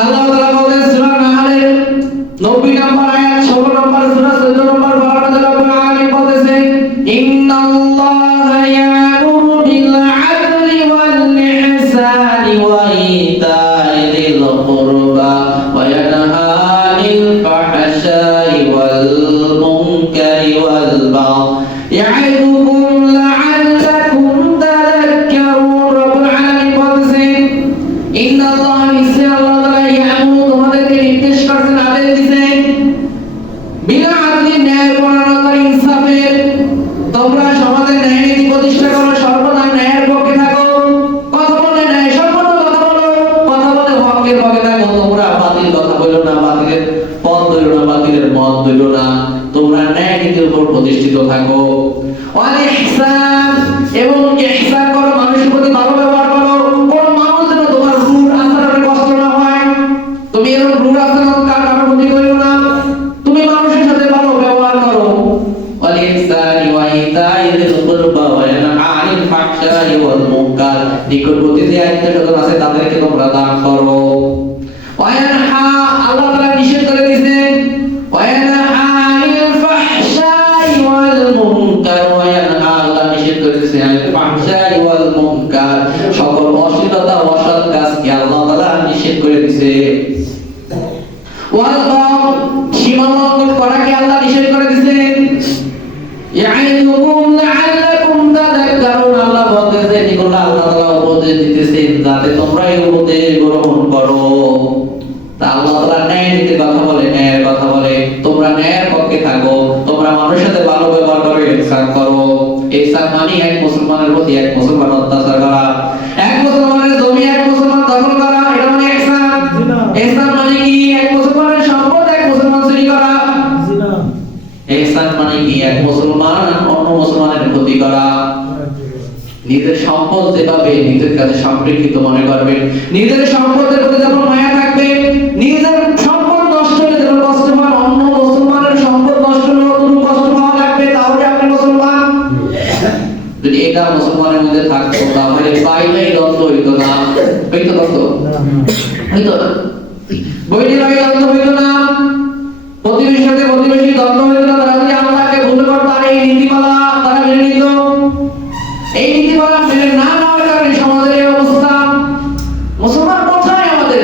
আল্লাহ তাআলা বলেন সূরা নাহলের 90 নম্বর আয়াত 16 নম্বর সূরা 14 নম্বর পারাতে রব্বুল আলামিন বলেছেন ইন্নাল্লাহা ইয়া'মুরু বিল আদলি ওয়াল ইহসানি ওয়া ইতা'i যিল কুরবা ওয়া ইয়ানহা আনিল ফাহশাই ওয়াল মুনকারি ওয়াল বাগই ইয়া'iদুকুম লা'আল্লাকুম তাযাক্কারুন। রব্বুল আলামিন বলেছেন ইন্নাল্লাহা নিশ্চয় আল্লাহ তাআলা ইয়া'মুরু তোমাদেরকে নির্দেশ করেছেন, আদেশ দিয়েছেন বিল আদলি ন্যায় পরায়ণতার ইনসাফের। তোমরা সমাজে ন্যায় নীতি প্রতিষ্ঠা করো, সর্বদা ন্যায়ের পক্ষে থাকো। কথা বলে ন্যায় সম্পন্ন কথা বলো, কথা বলে হকের পক্ষে থাকো। তোমরা বাতিল কথা বলো না, বাতিলের পথ ধরো না, বাতিলের মত ধরো না। তোমরা ন্যায় নীতির উপর প্রতিষ্ঠিত থাকো। ওয়াল ইহসান, এবং ইহসান করো, মানুষের প্রতি ভালো ব্যবহার করো। কোন মানুষ যেন তোমার রূঢ় আচরণে কষ্ট না হয়। তুমি এরকম রূঢ় আচরণ কারোর প্রতি করিও না। তুমি মানুষের সাথে ভালো ব্যবহার করো। ওয়াল ইহসানি ওয়া ইতা'i যিল কুরবা ওয়া ইয়ানহা আনিল ফাহশাই ওয়াল মুনকার, নিকটবর্তী যে আত্মীয়স্বজন আছে তাদেরকে তোমরা দান করো। ওয়া ইয়ানহা, আল্লাহ তাআলা নিষেধ করে দিয়েছেন ওয়া ইয়ানহা আনিল ফাহশাই ওয়াল মুনকার, ওয়া ইয়ানহা, আল্লাহ নিষেধ করে দিয়েছেন আনিল ফাহশাই ওয়াল মুনকার, সকল অশ্লীলতা অসৎ কাজকে আল্লাহ তাআলা নিষেধ করে দিয়েছে। ওয়াল বাগই, সীমালঙ্ঘন করাকে আল্লাহ নিষেধ করে দিয়েছেন। ইয়াইদুকুম লাআল্লাকুম তাযাক্কারুন, আল্লাহ বলতেছেন এগুলো আল্লাহ তাআলা উপদেশ দিতেছেন যাতে তোমরা এই উপদেশ গ্রহণ করো। তা আল্লাহ তাআলা ন্যায় নীতির কথা বলে, ন্যায়ের কথা বলে। তোমরা ন্যায়ের পক্ষে থাকো, তোমরা মানুষের সাথে ভালো ব্যবহার করো, ইহসান করো। ইহসান মানে এক মুসলমানের প্রতি এক মুসলমান অত্যাচার করা, এক মুসলমানের জমি এক মুসলমান দখল করা, এটা মানে ইহসান। ইহসান মানে কি? এক মুসলমানের সম্পদ এক মুসলমান চুরি করা। ইহসান মানে কি? এক মুসলমান অন্য মুসলমানের ক্ষতি করা। নিজের সম্পদ যেভাবে নিজের কাছে সম্পৃক্ত মনে করবেন, নিজের সম্পদের প্রতি যখন মায়া থাকবে, নিজের সম্পদ নষ্ট হলে যখন কষ্ট পান, অন্য মুসলমানের সম্পদ নষ্ট হলে অতটুকু কষ্ট পাওয়া লাগবে, তাহলে আপনি মুসলমান। যদি এটা মুসলমানের মধ্যে থাকতো তাহলে বাইরেই দ্বন্দ্ব হইতো না। হইতো দ্বন্দ্ব? হইতো না। বইটি বাইরে দ্বন্দ্ব হইতো না, প্রতিবেশীর সাথে প্রতিবেশী দ্বন্দ্ব হইতো না। তারা যদি আল্লাহকে ভুল করত, তার এই নীতিমালা তারা মেনে নিত। এই নীতিমালা মেনে না নেওয়ার কারণে সমাজের এই অবস্থা। মুসলমান কোথায়? আমাদের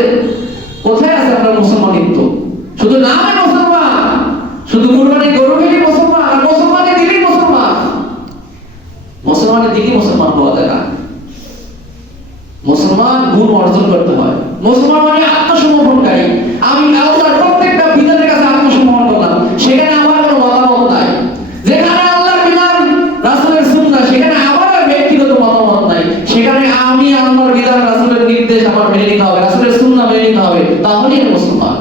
কোথায় আছে আমরা মুসলমানিত্ব? শুধু নামে মুসলমান, শুধু কুরবানি গরু খেলে মুসলমান, আর মুসলমানের দিলেই মুসলমান। মুসলমানের দিকে মুসলমান হওয়া যায় না। মুসলমান গুণ অর্জন করতে হয়। মুসলমান মানে আত্মসমর্পণকারী। আমি আল্লাহর প্রত্যেকটা বিধানের কাছে আত্মসমর্পণ করলাম, সেখানে আমার কোনো মতামত নাই। যেখানে আল্লাহর বিধান, রাসূলের সুন্নাহ, সেখানে আমার ব্যক্তিগত মতামত নাই। সেখানে আমি আল্লাহর বিধান, রাসূলের নির্দেশ আমার মেনে নিতে হবে, রাসূলের সুন্নাহ মেনে নিতে হবে, তাহলেই আমি মুসলমান।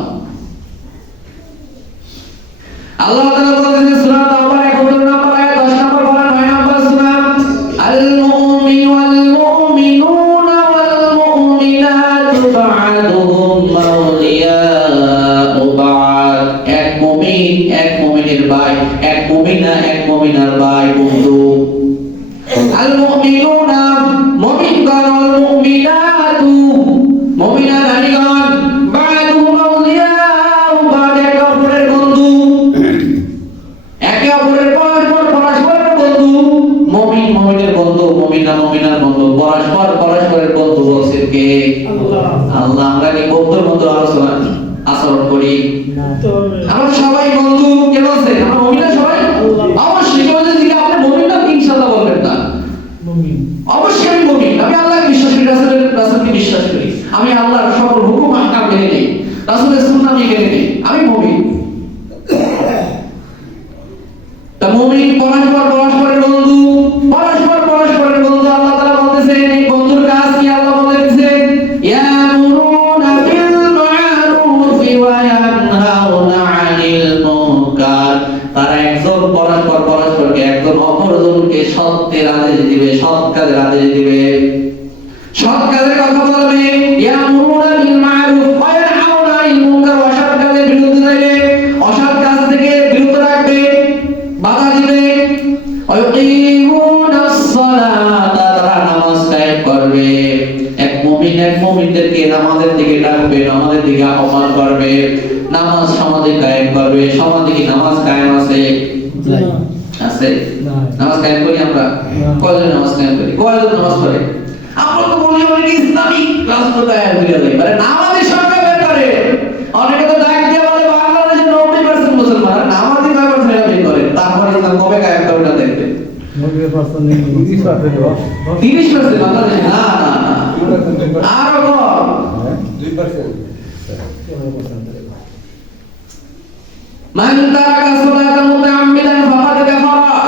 আল্লাহ তাআলা বলেছেন সূরা তাওবার 71 নম্বর আয়াত 10 নম্বর পারা 9 নম্বর সূরা, আল মুমিনু ওয়াল মুমিনুনা ওয়াল মুমিনাতু বা'দুহুম আউলিয়াউ বা'দ। এক মুমিন এক মুমিনের ভাই, এক মুমিনা এক মুমিনার ভাই, বন্ধু। আল মুমিনুনা, মুমিনগণ, ওয়াল মুমিনাতু, মুমিনা নারীগণ, বা'দুহুম আউলিয়াউ বা'দ, একে অপরের বন্ধু, একে অপরের পরস্পরের বন্ধু। মুমিন মুমিনের বন্ধু, মুমিনা মুমিনার বন্ধু, পরস্পরের বন্ধু বলছেন কে? আল্লাহ। আমরা কি বন্ধুর মতো আচরণ করি? আমরা সবাই বন্ধু। কে বলছে? আমরা মুমিনা সবাই? অবশ্যই। কেউ যদি আপনি মুমিন না, ইনশাআল্লাহ বলবেন না। অবশ্যই আমি মুমিন, আমি আল্লাহকে বিশ্বাস করি, রাসূলকে বিশ্বাস করি, আমি আল্লাহর সকল হুকুম আহকাম মেনে নেই, রাসূলের সুন্নাহ মেনে নেই, আমি মুমিন। তা মুমিন পরস্পরের বন্ধু, পরস্পরের বন্ধু। আল্লাহ তাআলা বলতেছেন এই বন্ধুর কাজ কি? আল্লাহ বলেছেন ইয়ামুরুনা বিল মা'রুফি ওয়া ইয়ানহাউনা আনিল মুনকার। তারা একজন পরস্পরকে, একজন অপরজনকে সত্যের আদেশ দিবে, সৎ কাজের আদেশ দিবে, সৎ কাজের কথা বলবে। ইয়ামুরুনা বিল মা'রুফ ওয়া ইয়ানহাউনা আনিল মুনকার, অসৎ কাজের বিরুদ্ধে যাবে। নামাজের দিকে ডাকবেন, আমাদের দিকে আহ্বান করবে, নামাজ সমাজে কায়েম করবে। সমাজে কি নামাজ কায়েম আছে? আছে? নামাজ কায়েম করি আমরা? কয়জন নামাজ কায়েম করি? কয়জন নামাজ পড়ে? আমরা তো বলি অনেকে ইসলামিক রাষ্ট্র কায়েম করে দেয়, মানে নামাজের সংখ্যা বের করে। অনেকে তো ডাক দিয়ে বলে বাংলাদেশে 90% মুসলমান, নামাজই কয়বার বের করে, তারপরে ইসলাম কবে কায়েম করবে না দেখবে। 30% বাংলাদেশে? না না না, আরো কম, 2%। মান তারাকা সালাতান মুতাআম্মিদান ফাকাদ কাফারা।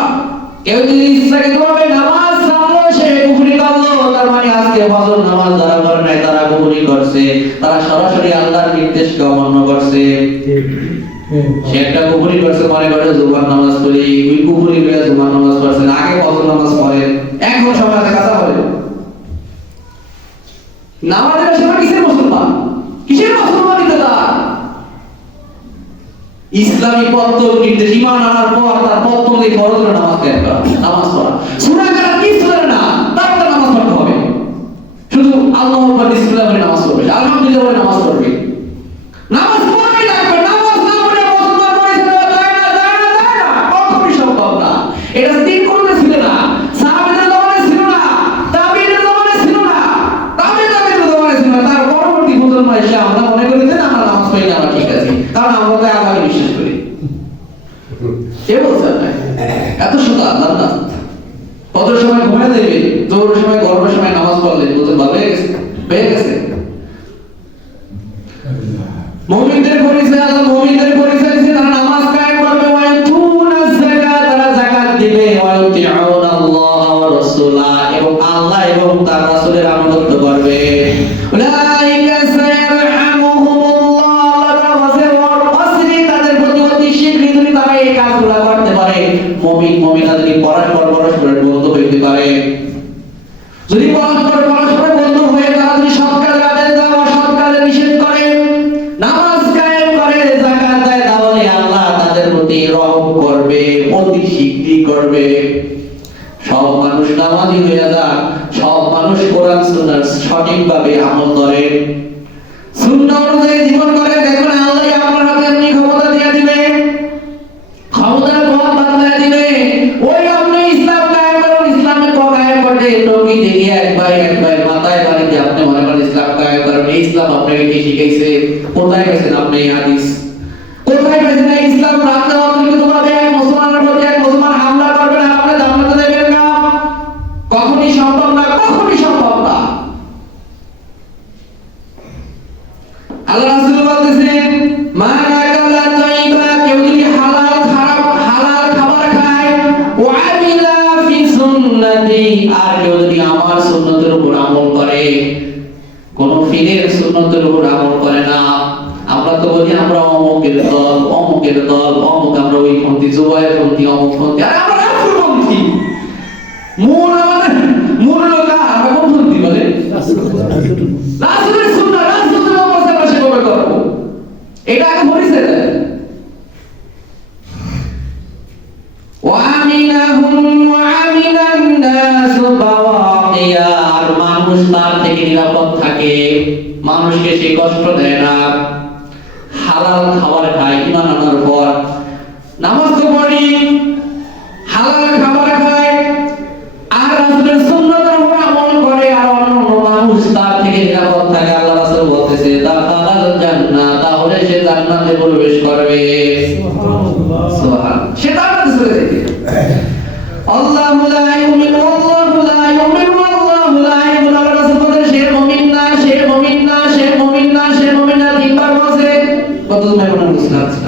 কেউ যদি ইচ্ছাকৃতভাবে নামাজ ছাড়লো সে কুফরি করলো, তার মানে আজকে ফজর নামাজ যারা করে নাই তারা কুফরি করছে, তারা সরাসরি আল্লাহর নির্দেশকে অমান্য করছে। সে একটা কুফরি করছে, মনে করে জুমার নামাজ পড়ি, ওই কুফরি করে জুমার নামাজ পড়ছে না, আগে ফজর নামাজ পড়ে, এখন সমাজে কথা বলে নামাজের সময় কিসের মুসলমান, কিসের মুসলমানিতা? ইসলামী পদ্ধতি নির্দেশ ঈমান আনার পর তার পদ্ধতি ফরজ হলো নামাজ পড়া, নামাজ পড়া। সূরা কারা কিছু জানে না, তারপর নামাজ পড়তে হবে। শুধু আল্লাহু আকবার বিসমিল্লাহ বলে নামাজ পড়বে, আলহামদুলিল্লাহ বলে নামাজ পড়বে। নামাজ পড়াই লাগবে, নামাজ না পড়ে মুসলমান পড়ে যাওয়া যায় না, যায় না, যায় না, কখনোই সম্ভব না। এটা দিন করতে ছিল না, সাহাবাদের জমানায় ছিল না, তাবিঈদের জমানায় ছিল না, তাবিঈদের জমানায় ছিল না। তার পরবর্তী মুসলমান এসে আমরা মনে করি যে আমরা নামাজ পড়ি না, আমরা ঠিক আছে, কারণ আমরা তো আল্লাহকে বিশ্বাস করি। কে বলছে এত শুধু আল্লাহ না? কত সময় ঘুমিয়ে দেবে, জোরের সময় গরমের সময় নামাজ পড়লে বলতে ভালো হয়ে গেছে, পেয়ে গেছে। মুমিনদের পরিচয়, আল্লাহ মুমিনদের পরিচয় দিয়েছে তারা নামাজ কায়েম করবে, ওয়া ইউতুনা যাকাত, তারা যাকাত দিবে, ওয়া ইউতিউনা আল্লাহ ওয়া রাসূলা, এবং আল্লাহ এবং তার রাসূলের আনুগত্য করবে। উলাইকা সায়ারহামুহুমুল্লাহ, আল্লাহ ওয়াসির ওয়াসরি, তাদের প্রতি অতি শীঘ্রই যদি তারা এই কাজগুলো করতে পারে, মুমিন মুমিনাদের পরস্পরের বন্ধু হইতে পারে। যদি পরস্পরের বন্ধু হয়ে তারা যদি সৎ কাজের আদেশ দেয়, অসৎ কাজের নিষেধ করে, নামাজ কায়েম করে, যাকাত দেয়, তাহলে আল্লাহ তাদের প্রতি রহম করবে, অতি শীঘ্রই করবে। সব মানুষ নামাজি হয়ে যাক, সব মানুষ কোরআন সুন্নাহ সঠিকভাবে আমল করে, সুন্নাহ অনুযায়ী জীবন করে, দেখবেন আল্লাহ আপনার হাতে এমনি ক্ষমতা দিয়ে দিবে, ক্ষমতার পথ বাতলে দিবে। ওই আপনি ইসলাম কায়েম করুন, ইসলামের পথ কায়েম করতে নবী দেখি একবার মাথায় বাড়িতে আপনি মনে করেন ইসলাম কায়েম করেন, এই ইসলাম আপনাকে কে শিখাইছে? কোথায় পেয়েছেন আপনি এই হাদিস? কোথায় পেয়েছেন এই ইসলাম? রাখতে অতর্কিতভাবে এক মুসলমানের প্রতি এক মুসলমান হামলা করবে না, আপনি জান্নাতে যাবেন না, কখনই সম্ভব না, কখনই সম্ভব না। আল্লাহ রাসূল বলতেছেন, মান আকালা তাইবা, কেউ যদি হালাল খাবার খায়, ওয়া আমিলা ফি সুন্নতি, আর কেউ যদি আমার সুন্নতের উপর আমল করে, কোন ফিরের সুন্নতের উপর আমল করে না। আমরা তো বলি আমরা অমুকের দল, অমুকের দল, অমুক, আমরা ওই পন্থী, জুবায়ের পন্থী, অমুক পন্থী, আর আমরা রাসূল পন্থী। মূল আমাদের মূল লোক আমরা কোন পন্থী বলে? রাসূলের সুন্নাহ, রাসূলের অবস্থা পাশে কবে করব, এটা আগে পরিচয় দেয়। আর মানুষ তার থেকে নিরাপদ থাকে, মানুষকে সে কষ্ট দেয় না। হালাল খাবার খায়, ঈমান আনার পর নামাজ তো পড়ি, হালাল খাবার খায়, আর রাসূলের সুন্নাতের উপর আমল করে, আর অন্য মানুষ তার থেকে নিরাপদ থাকে। আল্লাহ রাসূল বলতেছে দাখালাল জান্নাহ, তাহলে সে জান্নাতে প্রবেশ করবে। সুবহানাল্লাহ, সুবহানাল্লাহ, সে জান্নাতে চলে যাবে। আল্লাহু লা ইউমিনু, আল্লাহু লা ইউমিনু, আল্লাহু লা ইউমিনু, আল্লাহ রাসূল বলেন সে মুমিন না, সে মুমিন না, সে মুমিন না, সে মুমিন না, তিনবার বলছে। কত মেহমান ইসলাম ছিল।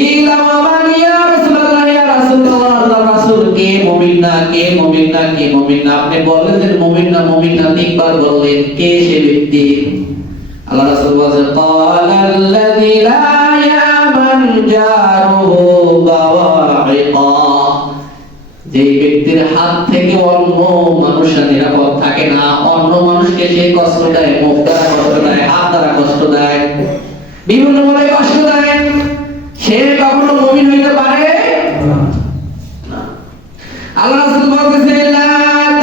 ইলা মান ইয়া রাসূলুল্লাহ, ইয়া রাসূলুল্লাহ, আল্লাহ রাসূল কে মুমিন না, কে মুমিন না, কে মুমিন না? আপনি বললেন যে মুমিন না, মুমিন না, তিনবার বললেন, কে সে ব্যক্তি? আল্লাহ রাসূল বলেন ক্বালাল্লাযী লা ইয়ামান জারুহু বাওয়াইকা, যে ব্যক্তির হাত থেকে অন্য মানুষের নিরাপদ থাকে না, অন্য মানুষকে সে কষ্ট দেয়, মুখ দ্বারা কষ্ট দেয়, হাত দ্বারা কষ্ট দেয়, বিভিন্ন ভাবে কষ্ট দেয়, সে কখনো মুমিন হইতে পারে না। আল্লাহ রাসূল বলেছেন লা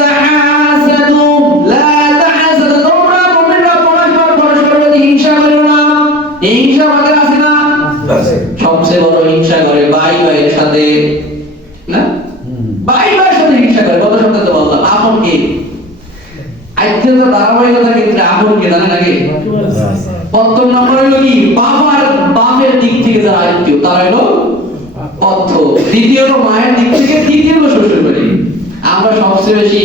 তাহাসাদু, লা তাহাসাদু, তোমরা এই হিংসা আমাদের আছে না? সবচেয়ে বড় হিংসা করে ভাই ভাইয়ের সাথে, না? ভাই ভাইয়ের সাথে হিংসা করে। কত সপ্তাহে তো বললাম আপন কে, আজকে তো ধারাবাহিকতার ক্ষেত্রে আপন কে জানেন আগে? প্রথম নম্বর হলো কি বাপের দিক থেকে যারা আত্মীয় তারা হলো অর্থ, দ্বিতীয় হলো মায়ের দিক থেকে, তৃতীয় হলো শ্বশুর বাড়ি। আমরা সবচেয়ে বেশি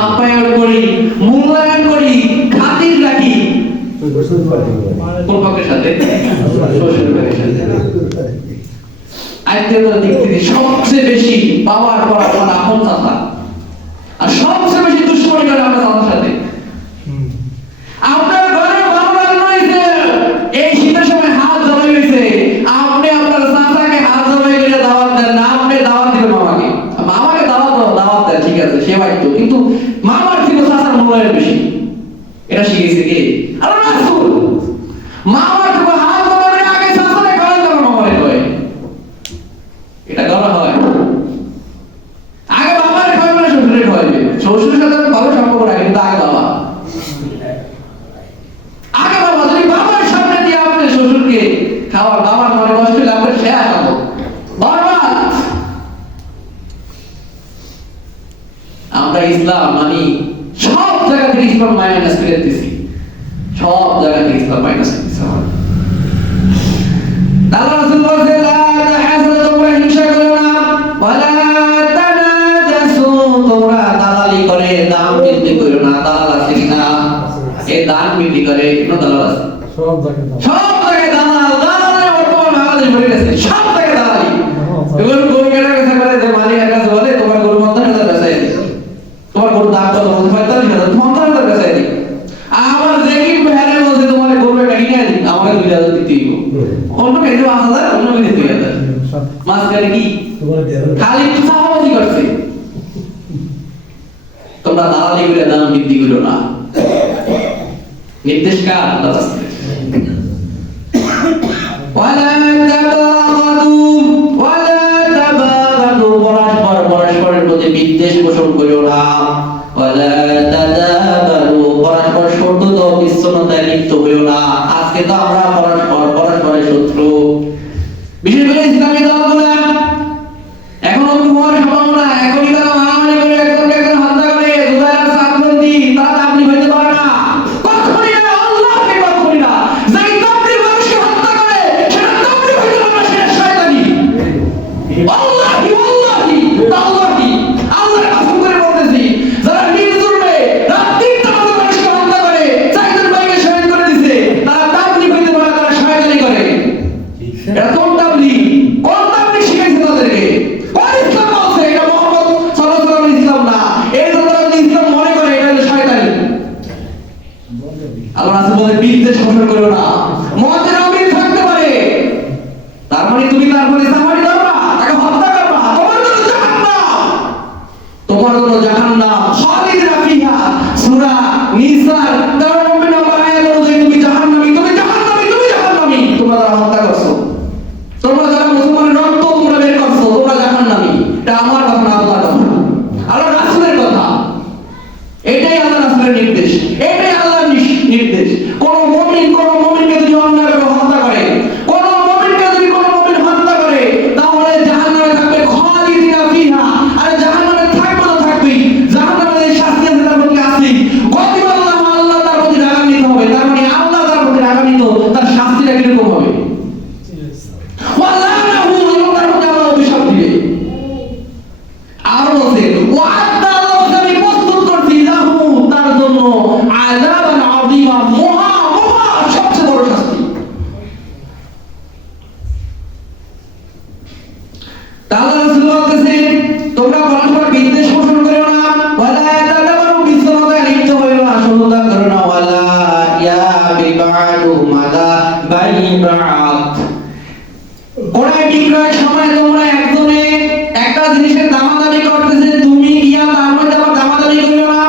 আপ্যায়ন করি, মূল্যায়ন করি, খাতির রাখি কোন পক্ষের সাথে? শ্বশুর বাড়ির সাথে। আত্মীয়তার দিক থেকে সবচেয়ে বেশি বাবার পর আমার আপন চাচা, আর সবচেয়ে বেশি দুশ্মনী করে আমরা চাচার সাথে। আপনার ঘরে ভালো রান্না হয়েছে, এই শীতের সময় হাত জমে গেছে, আপনি আপনার চাচাকে হাত জমে গেলে দাওয়াত দেন না, আপনি দাওয়াত দিবেন মামাকে। মামাকে দাওয়াত দেন, ঠিক আছে সে বাধ্য, কিন্তু মামার থেকে চাচার মূল্যায়ন বেশি। এটা শিখেছে কে? আল্লাহ রাসূল। মামার থেকে হাত জমে আগে চাচারে খাওয়ান, তারপর মামারে খাওয়ায়। এটা করা হয়? আগে বাবার খাওয়াবে না শ্বশুরে খাওয়াবে। শ্বশুরের সাথে ভালো সম্পর্ক রাখে, কিন্তু আগে বাবা। আগে বাবা, যদি বাবার সামনে দিয়ে আপনি শ্বশুরকে খাওয়ার, বাবার মনে কষ্ট হলে আপনি শেয়া খাবো বরবাদ। আমরা ইসলাম মানে সব জায়গা থেকে ইসলাম মাইনাস করে দিতেছি, সব জায়গা থেকে ইসলাম মাইনাস করতেছি। আল্লাহ রাসূল বলেন লা তাহাসাদু, তোমরা হিংসা করো না, ওয়ালা তানাজাসু, তোমরা দালালি করে দাম বৃদ্ধি করো না। দালাল আছে কিনা? এই দাম বৃদ্ধি করে কোন দালাল আছে? সব জায়গায় দালাল, দালালের বর্তমান বাংলাদেশ ভরে গেছে, সব জায়গায় দালালি। এগুলো গরু কেনার কাছে করে যে মালিকের কাছে বলে তোমার গরু 50,000 বেচাই দিই, তোমার গরু দাম কত? 45,000, 50,000 বেচাই দিই। আমার যেকিন ভাইরে বলছে তোমার গরু একটা কিনে দিই, আমাকে 2,000 দিতেই হবে। অন্য কেটে 5,000, অন্য কেটে 2,000। মাঝখানে কি খালি চাপাবাজি করছে। তোমরা দালালি করে দাম বৃদ্ধি করো না। নির্দেশ কার? আল্লাহ রাসূলের। ওয়ালা তাবাগাদু, ওয়ালা তাবাগাদু, পরস্পরের প্রতি বিদ্বেষ পোষণ করো না। ওয়ালা তাদাবারু, পরস্পর শত্রুতা ও বিচ্ছিন্নতায় লিপ্ত হইও না। আজকে তো আমরা পরস্পরের শত্রু। বিশেষ করে ইসলামী দলগুলো এখন হওয়ার সম্ভাবনা, এখনই তারা মারামারি করে একজনকে একজন হত্যা করে, জুবাইর সাদবন্দি, তারা আপনি হইতে পারে না, কখনই না, আল্লাহকে কখনই না। যেই তাবলীগ মানুষকে হত্যা করে সেটা তাবলীগ হইতে পারে না, সেটা শয়তানি। আল্লাহি আল্লাহি আল্লাহি, আল্লাহর কসম করে বলতেছি, যারা নির্জুমে রাত 3টা বাজে মানুষকে হত্যা করে, 4 ভাইকে শহীদ করে দিয়েছে, তারা তাবলীগ হইতে পারে না, তারা শয়তানি করে। এটা কোন তাবলীগ? কোন তাবলীগ শিখাইছে তাদেরকে? কোন ইসলাম বলছে এটা মুহাম্মদ সাল্লাল্লাহু আলাইহি ওয়াসাল্লাম ইসলাম না? এই যারা ইসলাম মনে করে এটা হলো শয়তানি। আল্লাহ রাসূল বলেন বিদ্বেষ পোষণ করো না। মতের অমিল থাকতে পারে, তার মানে তুমি তারপরে সামারি করবা, তাকে হত্যা করবা, তোমার জন্য জাহান্নাম, খালিদিনা ফিহা। সূরা নিসার 13 নম্বর আয়াত অনুযায়ী তুমি জাহান্নামী, তুমি জাহান্নামী, তুমি জাহান্নামী। তোমরা যারা হত্যা করছো, তোমরা যারা মুসলমানের রক্ত তোমরা বের করছো, তোমরা জাহান্নামী। এটা আমার কথা না, আল্লাহর কথা, আল্লাহর রাসূলের কথা। এটাই আল্লাহর রাসূলের নির্দেশ, এটাই আল্লাহর নির্দেশ। কোন মুমিনকে যদি অন্যায়ভাবে হত্যা করে, কোন মুমিনকে যদি কোন মুমিন হত্যা করে, তাহলে জাহান্নামে থাকবে খালিদিনা ফিহা। আর জাহান্নামে থাকবে তো থাকবেই, জাহান্নামে এই শাস্তি আছে তার প্রতি আছে। গদিব আল্লাহ তার প্রতি রাগান্বিত হবে, তার মানে আল্লাহ তার প্রতি রাগান্বিত, তার শাস্তিটা কিরকম হবে? ওয়াল্লাহু, এবং তার প্রতি আল্লাহ অভিশাপ দিবে। আর বলছে ওয়া'আদা, আমি প্রস্তুত করছি লাহু, তার জন্য আযাবান আযীমা, মহা সবচেয়ে বড় শাস্তি। আল্লাহ রাসূল বলতেছেন তোমরা পরস্পর বিদ্বেষ পোষণ করো না, ওয়ালা তাদাবারু, বিচ্ছিন্নতায় লিপ্ত হইও না, শত্রুতা করো না, ওয়ালা ইয়াবিবাদু মালা বাইবাত। ক্রয় বিক্রয়ের সময় তোমরা একজনে একটা জিনিসের দামাদামি করতেছে, তুমি গিয়া তার মধ্যে আবার দামাদামি করিও না।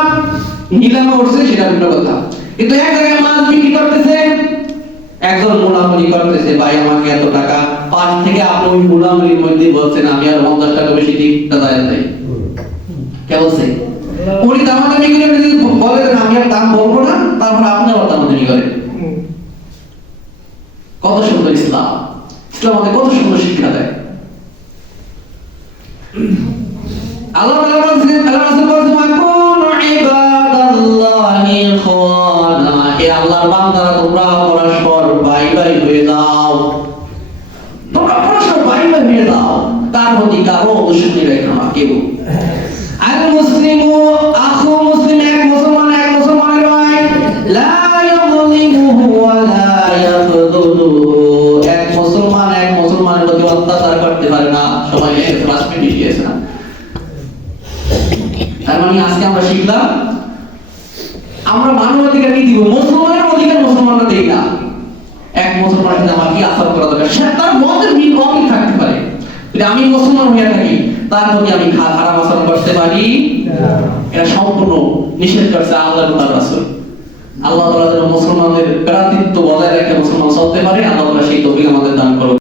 নিলামে উঠছে সেটা ভিন্ন কথা, কিন্তু এক জায়গায় মাছ বিক্রি করতেছে, একজন মুনাফি করতেছে, ভাই আমাকে এত টাকা, পাশ থেকে আপনি ওই মুনাফির মধ্যে বলছেন আমি আর 50 টাকা বেশি দিই, তা যায় না। কে বলছে? উনি দামাদামি করে যদি বলে আমি আর দাম বলবো না, তারপর আপনি আবার দামাদামি করেন। হে আল্লাহর বান্দারা তোমরা পরস্পর ভাই ভাই হয়ে যাও, তোমরা পরস্পর ভাই ভাই হয়ে যাও, তার প্রতি কারো দুশমনি রেখো না কেউ। আল মুসলিমু আখু মুসলিম, এক মুসলমান এক মুসলমানের ভাই, লা ইয়াযলিমুহু ওয়া লা ইয়াখযুলুহু, এক মুসলমান এক মুসলমানের প্রতি অত্যাচার করতে পারে না। সবাই ক্লাস মিটিয়ে দিয়েছে না? তার মানে আজকে আমরা শিখলাম আমরা মানবাধিকার কি দিব, মুসলমানের অধিকার মুসলমানরা দেই না। এক মুসলমানের সাথে আমার কি আচরণ করা দরকার, সে তার মতের মিল অমিল থাকতে পারে, যদি আমি মুসলমান হয়ে থাকি তার প্রতি আমি খারাপ আচরণ করতে পারি, এটা সম্পূর্ণ নিষেধ করছে আল্লাহর রাসূল। আল্লাহ তাআলা যেন মুসলমানদের প্রাতিত্ব বজায় রেখে মুসলমান চলতে পারে, আল্লাহ তাআলা সেই তৌফিক আমাদের দান করুন।